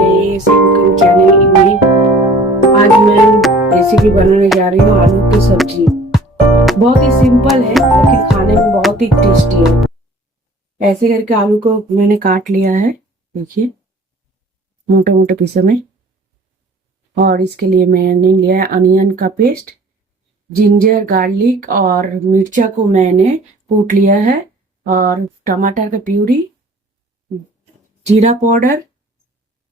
मेरे simple channel में आज मैं रेसिपी बनाने जा रही हूँ आलू की सब्जी। बहुत ही सिंपल है लेकिन खाने में बहुत ही टेस्टी है। ऐसे करके आलू को मैंने काट लिया है, देखिए मोटे मोटे पीसों में। और इसके लिए मैंने लिया है अनियन का पेस्ट, जिंजर गार्लिक और मिर्चा को मैंने कूट लिया है, और टमाटर का प्यूरी, जीरा पाउडर,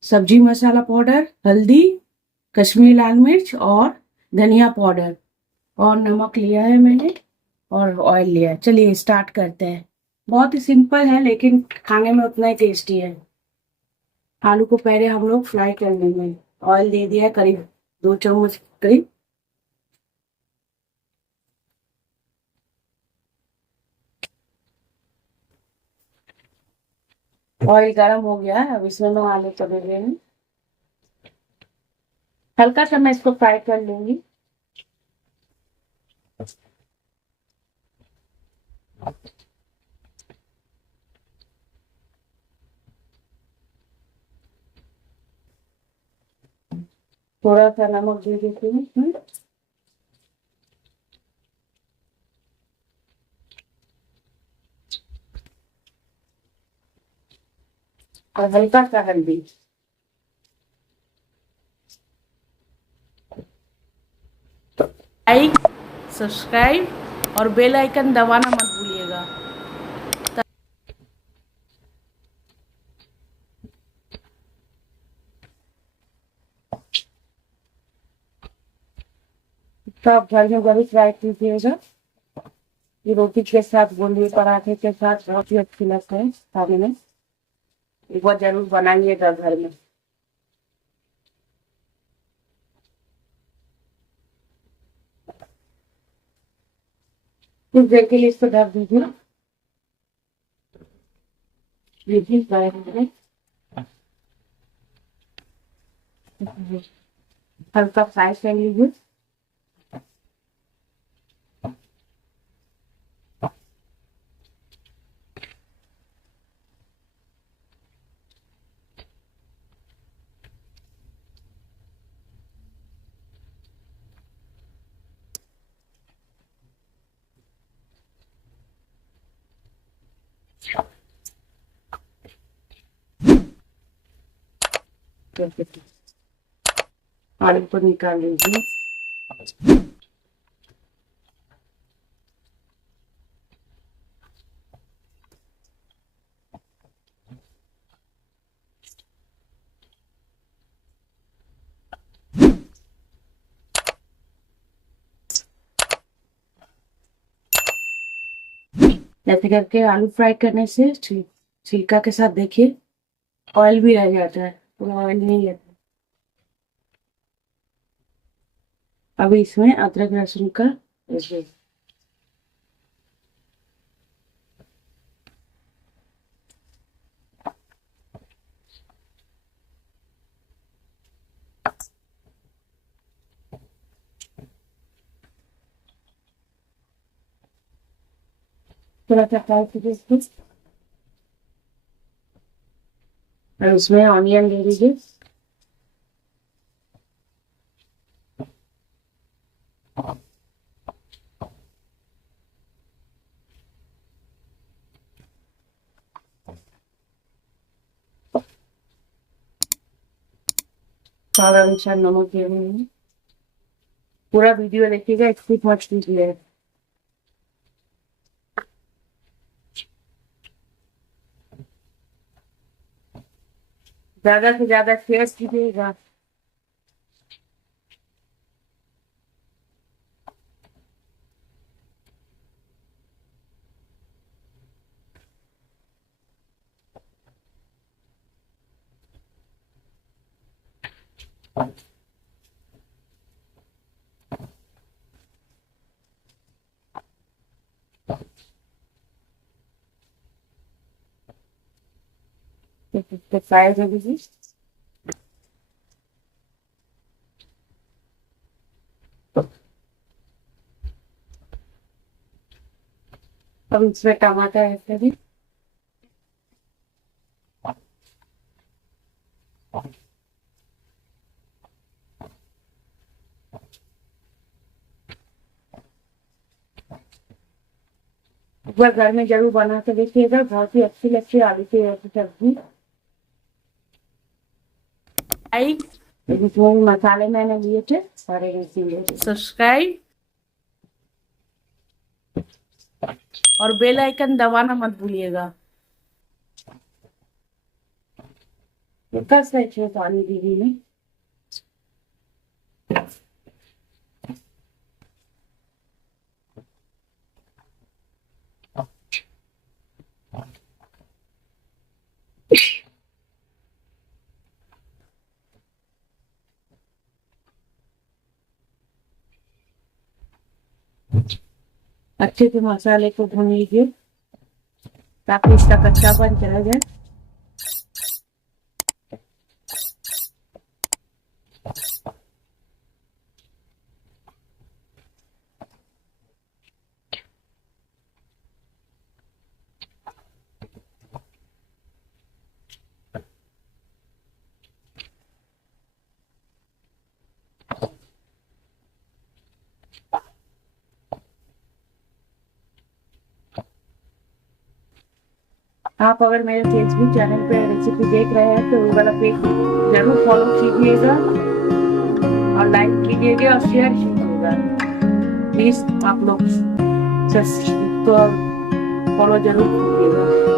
सब्जी मसाला पाउडर, हल्दी, कश्मीरी लाल मिर्च और धनिया पाउडर और नमक लिया है मैंने, और ऑयल लिया है। चलिए स्टार्ट करते हैं। बहुत ही सिंपल है लेकिन खाने में उतना ही टेस्टी है। आलू को पहले हम लोग फ्राई कर लेंगे। ऑयल दे दिया है करीब 2 चम्मच करीब। ऑयल गर्म हो गया है, अब इसमें मैं आलू को दे रही हूँ। हल्का सा मैं इसको फ्राई कर लूंगी। थोड़ा सा नमक दे देती हूँ और हल्का सा हल्दी। लाइक, सब्सक्राइब और बेल आइकन दबाना मत भूलिएगा। तो आप घर में जरूर ट्राई कीजिएगा। ये रोटी के साथ बोलिए, पराठे के साथ बहुत ही अच्छी लगता है खाने में। एक बार जरूर बनाइएगा घर में। कुछ देर के लिए इसको ढक दीजिए। देखिए हल्का फ्राई कर लीजिए। आलू को निकाल लीजिए। ऐसे करके आलू फ्राई करने से छिलका के साथ देखिए ऑयल भी रह जाता है, पूरा ऑयल नहीं रहता। अभी इसमें अदरक लहसुन का पेस्ट। थोड़ा सा फ्राई कीजिए इसको और उसमें ऑनियन दे दीजिए। स्वाद अनुसार नमक दे रही हूँ। पूरा वीडियो देखिएगा, स्किप मत कीजिए। ज्यादा से ज्यादा शेयर कीजिएगा। फ्राई कर दीजिए। अब इसमें टमाटर ऐड करिए। बार घर में जरूर बना के देखिएगा, बहुत ही अच्छी लगती है आलू की सब्जी। जितने मसाले मैंने लिए थे सारे इसीलिए सब्सक्राइब और बेल आइकन दबाना मत भूलिएगा। कस है पानी दीदी ने अच्छे से मसाले को भून लीजिए ताकि इसका कच्चापन चला जाए। आप अगर मेरे फेसबुक चैनल पे रेसिपी देख रहे हैं तो वो वाला पेज जरूर फॉलो कीजिएगा और लाइक कीजिएगा और शेयर कीजिएगा। प्लीज आप लोग फॉलो जरूर कीजिएगा।